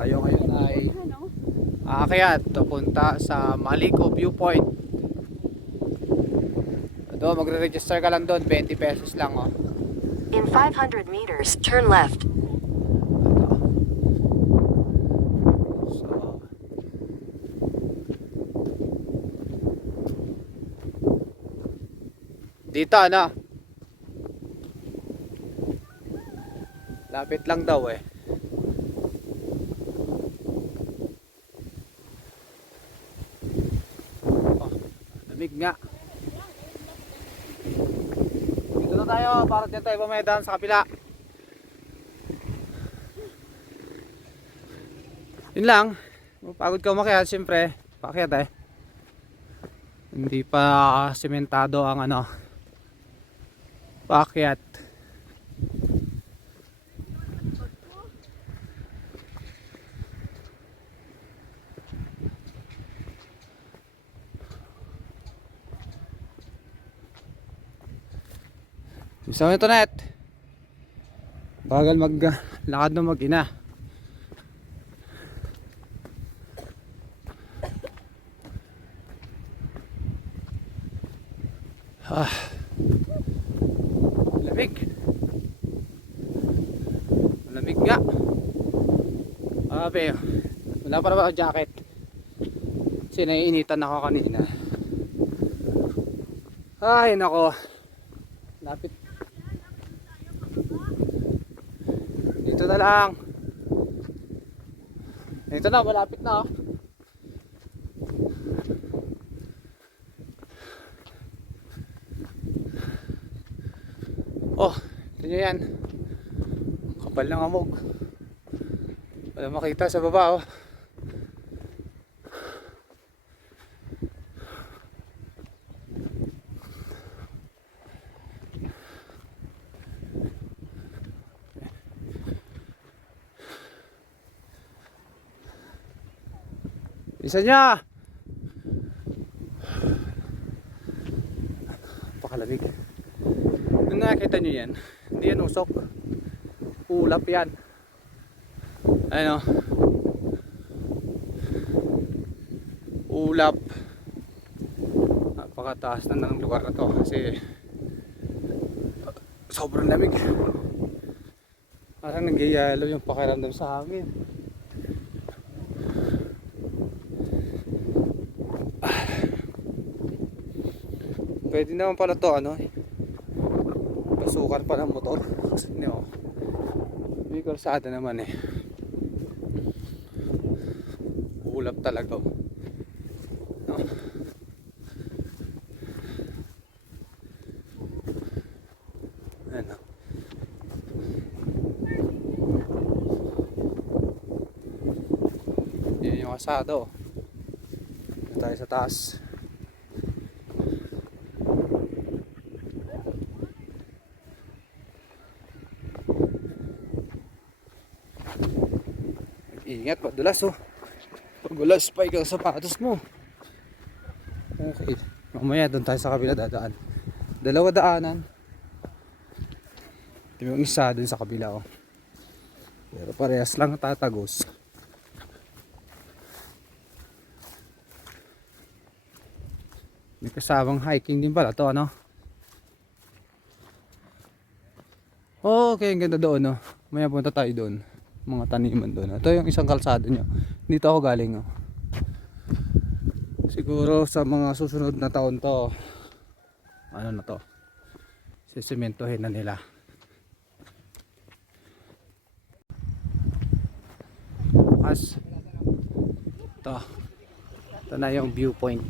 Tayo ngayon ay aakyat papunta sa Maliko Viewpoint. Doon, magre-register ka lang doon, 20 pesos lang oh. In 500 meters, turn left. So, dito ano? Lapit lang daw eh. Oh, lamig nga. Dito na tayo para din tayo pumayadaan sa kapila. Yun lang. Pagod ka umakyat, siyempre. Paakyat eh. Hindi pa sementado ang ano. Paakyat. Gusto mo ito net? Bagal maglakad ng mag-ina. Lamig. Lamig nga. Abe, wala pa naman ako jacket. Kasi naiinitan ako kanina. Ay nako. Lapit. Dito na lang. Dito na, malapit na oh. Oh, ito nyo yan. Kapal ng amog. Wala makita sa baba oh. Isa niya. Pakalamig. Kung nakita nyo yan, hindi yan usok. Ulap yan. Ano? Ulap. Napakataas na ng lugar na to kasi sobrang lamig. Parang nagyayalo yung pakiramdam sa hangin. Pwede naman pala to ano, pasukan pa ng motor kasi no, may kalsada naman eh. Ulap talaga no? Ano? Yan yung asado. Dito tayo sa taas. Ingat, padulas oh. Pagulas pa ikaw sapatos mo. Okay. Mamaya doon tayo sa kabila dadaan. Dalawa daanan. Ito yung isa doon sa kabila oh. Pero parehas lang tatagos. May kasamang hiking din pala to ano. Oh, okay, ang ganda doon oh. Mamaya punta tayo doon. Mga taniman doon. Ito yung isang kalsada nyo. Dito ako galing oh. Siguro sa mga susunod na taon to, ano na to, sisimentohin na nila. As ito na yung viewpoint.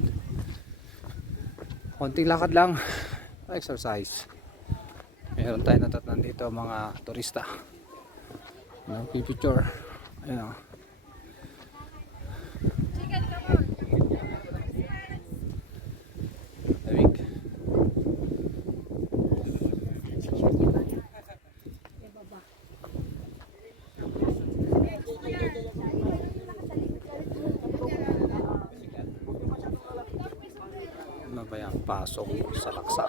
Konting lakad lang, exercise. Meron tayo natatnan dito mga turista. Nagpipicture. Ayan o. Lamig. Ano ba yan? Pasok sa laksa.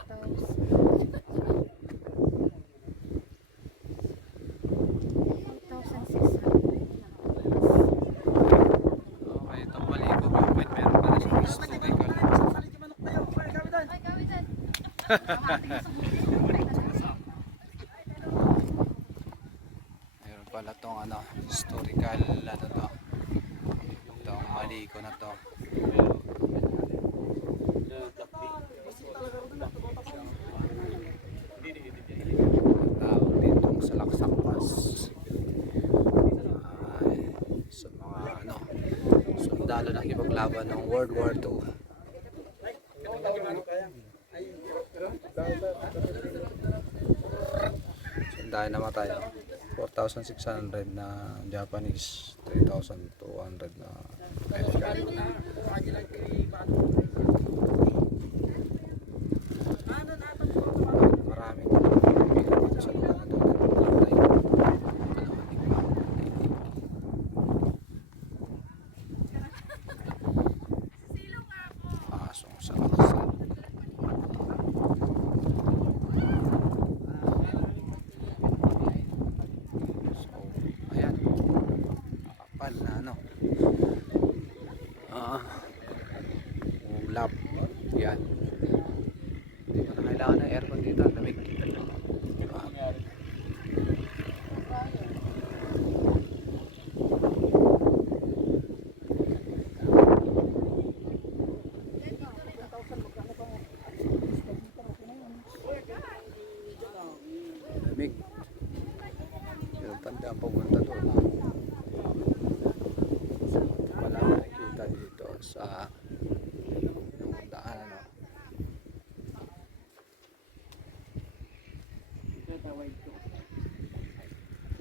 Meron pala tong ano, historical ano to. Itong Maliko na to. Tawag ditong Salaksak Pass. Ay, sa mga ano, sundalo na nakipaglaban ng World War II. Dahil namatay, 4,600 na Japanese, 3,200 na American. Marami sa lugar na doon. Pasong sa kalsada. Ayan, kapal na ano, ulap, yan, hindi mo na kailangan ng aircon dito, lamig. Lamig, yung tanda papunta doon. Wala nakikita dito sa daan, ano.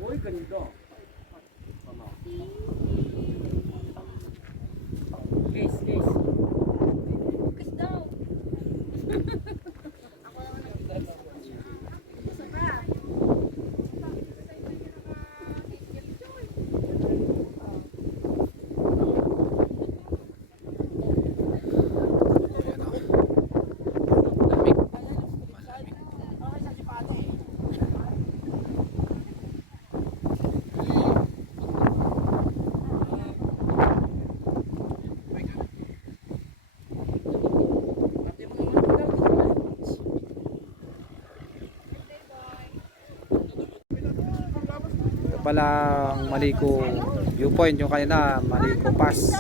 Uy, ganito. Guys, guys. Focus daw. Ayan o, lamig, malamig. Ito palang Maliko viewpoint, yung kanina Maliko Pass.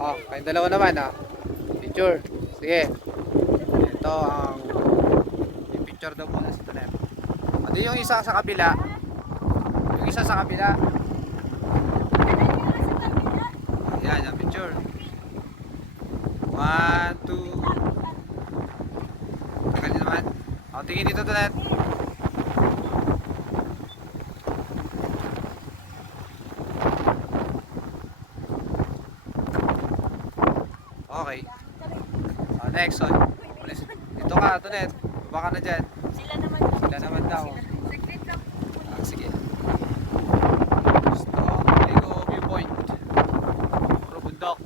Oh, kayong dalawa naman picture, sige. Ito ang picture daw muna sa tunnel. Ano yung isa sa kabila? Yung isa sa kabila. Ayan, yung picture. 1, 2. Tagal naman. O, tingin dito tunnel. Okay. Next one. Dito ka, tunnel. Baba ka na dyan. Sila naman. Sila naman daw. Saglit lang. Sige. Gusto ang Maliko viewpoint. Puro bundok.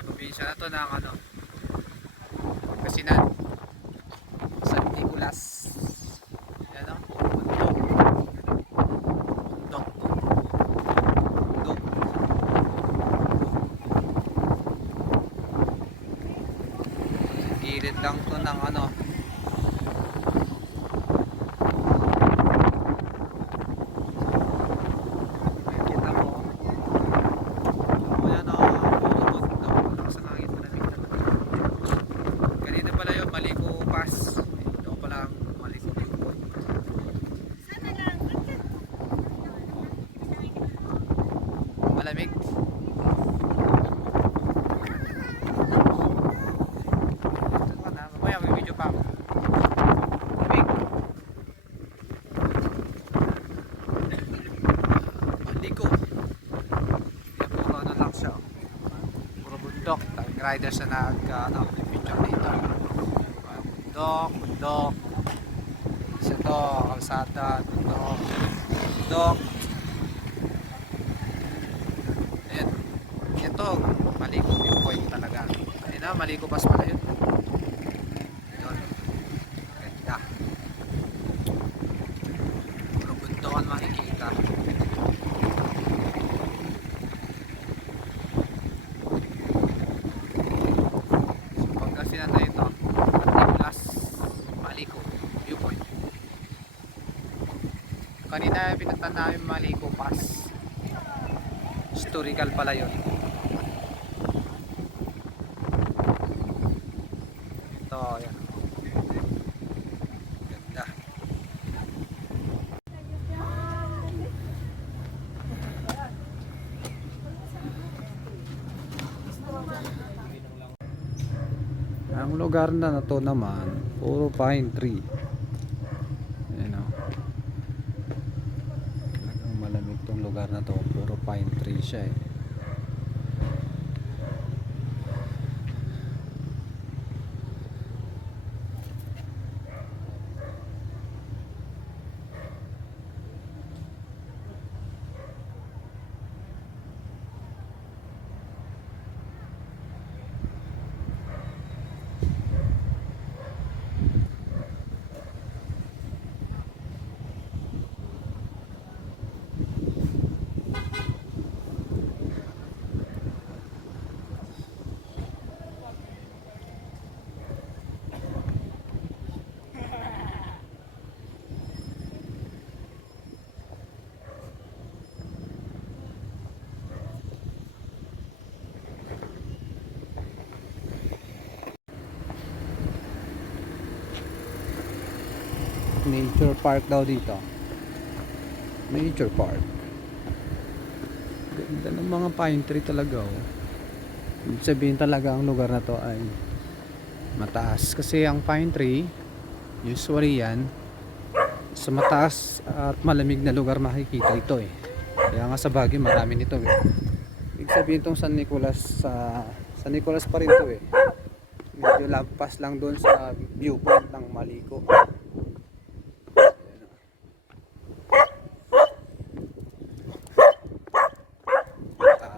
Probinsya na to ng ano, Pangasinan, San Nicolas. Yan o, puro bundok. Bundok. Bundok. Gilid lang to ng ano, kita mo. Ayan o, puro bundok. Lakas ang hangin, malamig talaga. Kanina pala yung Maliko Pass. Ito pala ang Maliko viewpoint. Sana lang. Malamig. Mamaya may video pa ako. Malamig. Maliko. Yan, puro ano lang siya. Puro bundok. Tayong riders na picture dito. Bundok, bundok. Isa to, kalsada, bundok. Bundok. Ayan. ito, Maliko viewpoint talaga. Kanina, Maliko Pass pala yun. Yun. Ganda. Puro buntukan makikita. So, pagkasinan na ito, Plus Maliko viewpoint. Kanina pinuntan namin Maliko Pass. Historical pala yun. Ito, yan. Ganda. Ang lugar na to naman, puro pine tree. Ayan o. Talagang malamig tong lugar na to, puro pine tree siya eh. Nature park daw dito. Nature park. Ganda ng mga pine tree talaga oh. Ibig sabihin talaga ang lugar na to ay mataas. Kasi ang pine tree, usually yan, sa mataas at malamig na lugar makikita ito eh. Kaya nga sa Baguio marami nito eh. Ibig sabihin itong San Nicolas, San Nicolas pa rin to eh. Medyo lampas lang doon sa viewpoint ng Maliko.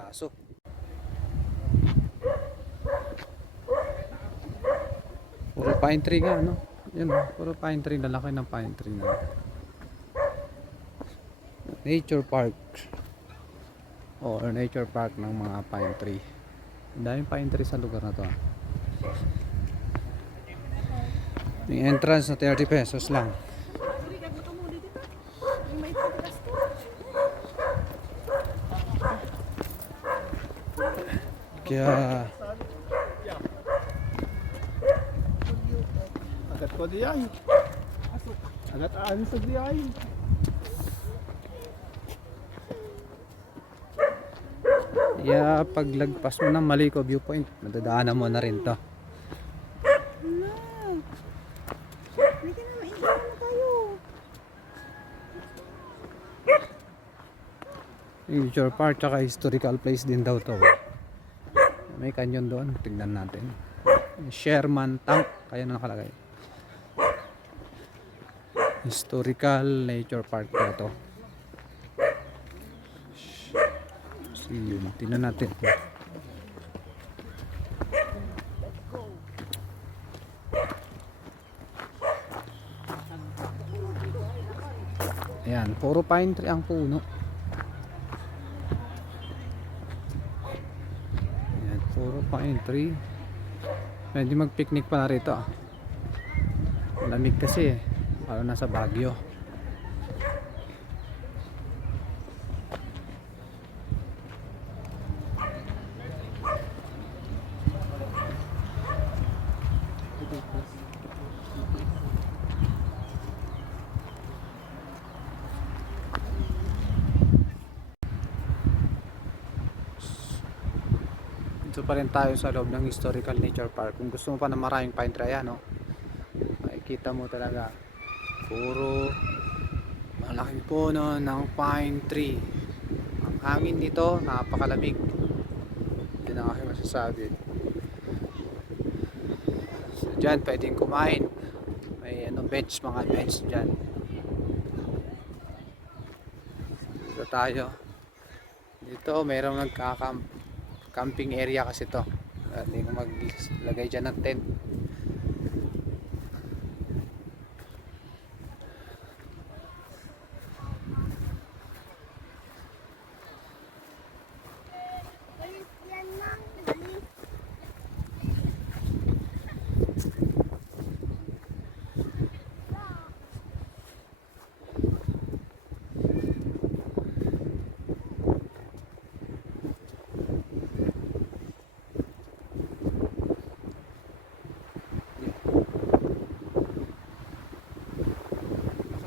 So, puro pine tree nga, no? Yan, puro pine tree, lalaki ng pine tree na. Nature park or nature park ng mga pine tree. Ang daming pine tree sa lugar na to. Yung entrance na 30 pesos lang. Kaya Agat ko diyan. Agat aan sa diyan. paglagpas mo ng Maliko viewpoint, madadaanan mo na rin to. Nature park tsaka historical place din daw to. May canyon doon, tignan natin. Sherman Tank, kaya na nakalagay. Historical nature park na to. Sige, tignan natin. Ayan, puro pine tree ang puno. Puro pine tree. Pwede mag-picnic pa na rito. Lamig kasi eh. Lalo na sa Baguio. Dito pa rin tayo sa loob ng historical nature park. Kung gusto mo pa na maraming pine tree, no? Makikita mo talaga puro malaking puno ng pine tree. Ang hangin dito napakalamig. Hindi na ako masasabi. So dyan pwedeng kumain. May bench, mga bench dyan. Dito tayo. Dito mayroong Camping area kasi to. Hindi ko maglagay dyan ng tent.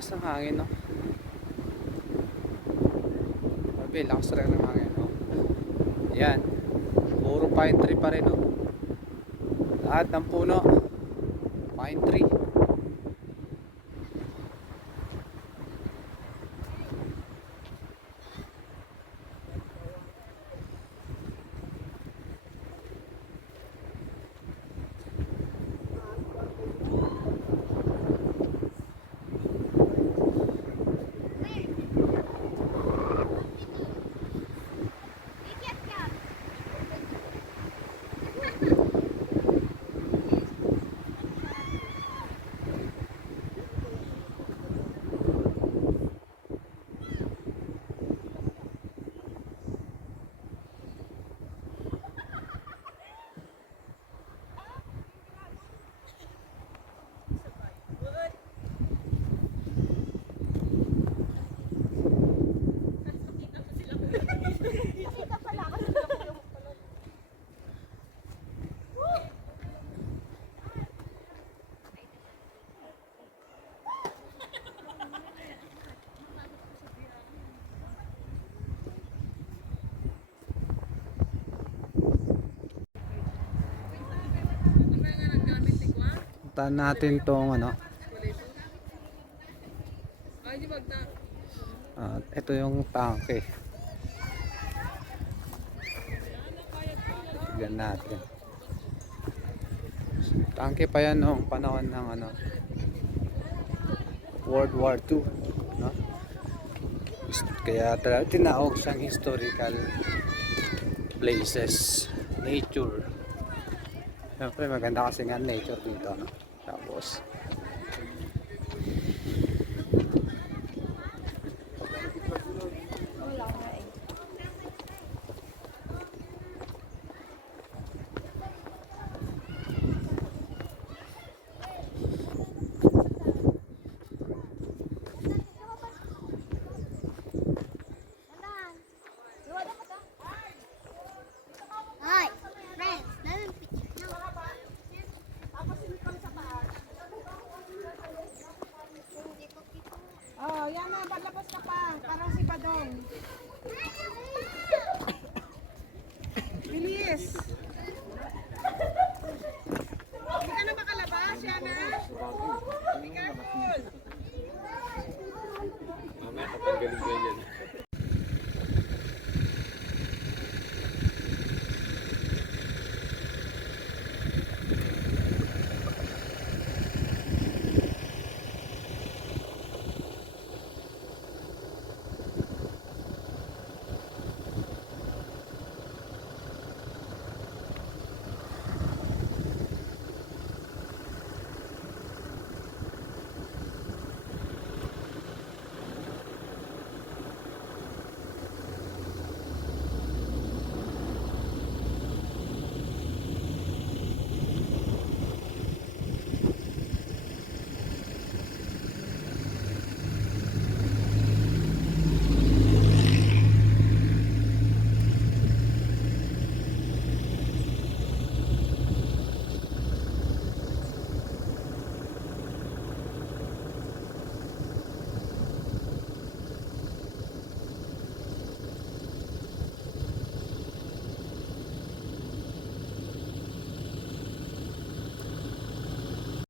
Lakas ng hangin, no? Sabi, lakas rin ng hangin, no? Yan. Puro pine tree pa rin, no? Lahat ng puno. Pine tree. Puntahan natin tong ano. Ito yung tangke. Tignan natin. Tangke pa yan noong panahon ng ano, World War II, no? Kaya tinawag siyang historical places, nature. Siyempre maganda kasi nga nature dito, no? Tapos Hi, friends. Daming picture. Oh, yan na, palabas ka pa. Parang si Padong. Bilis. Hindi ka na makalabas, Yana. Be careful.